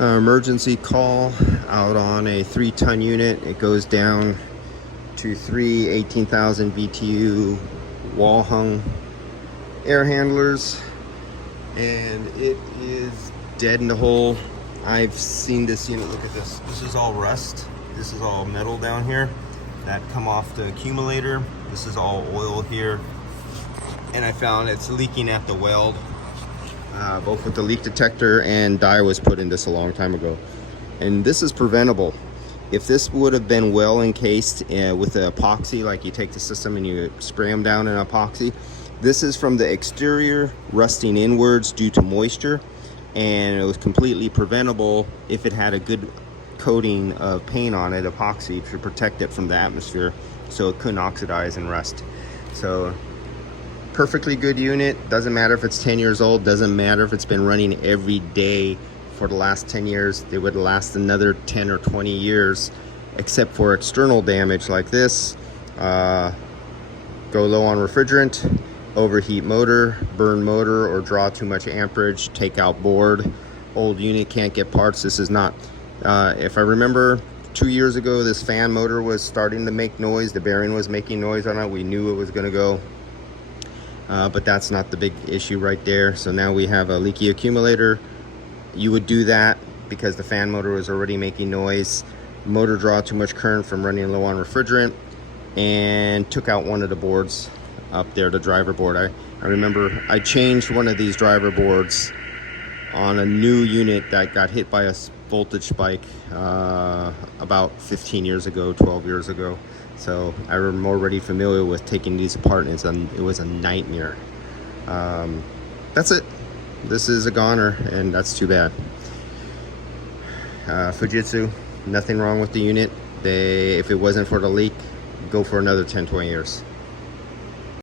Emergency call out on a 3-ton unit. It goes down to 18,000 BTU wall hung air handlers, and it is dead in the hole. I've seen this unit. Look at this. This is all rust. This is all metal down here that come off the accumulator. This is all oil here, and I found it's leaking at the weld. Both with the leak detector and dye was put in this a long time ago, and this is preventable. If this would have been well encased with the epoxy, like you take the system and you spray them down in epoxy, this is from the exterior rusting inwards due to moisture, and it was completely preventable if it had a good coating of paint on it, epoxy, to protect it from the atmosphere so it couldn't oxidize and rust. So perfectly good unit. Doesn't matter if it's 10 years old, doesn't matter if it's been running every day for the last 10 years. They would last another 10 or 20 years, except for external damage like this. Go low on refrigerant, overheat motor, burn motor, or draw too much amperage, take out board. Old unit, can't get parts. This is not, if I remember 2 years ago, this fan motor was starting to make noise. The bearing was making noise on it. We knew it was going to go. But that's not the big issue right there. So now we have a leaky accumulator. You would do that because the fan motor was already making noise. Motor draw too much current from running low on refrigerant, and took out one of the boards up there, the driver board. I remember I changed one of these driver boards on a new unit that got hit by a voltage spike about 15 years ago, 12 years ago. So I'm already familiar with taking these apart, and it was a nightmare. That's it. This is a goner, and that's too bad. Fujitsu, nothing wrong with the unit. If it wasn't for the leak, go for another 10-20 years.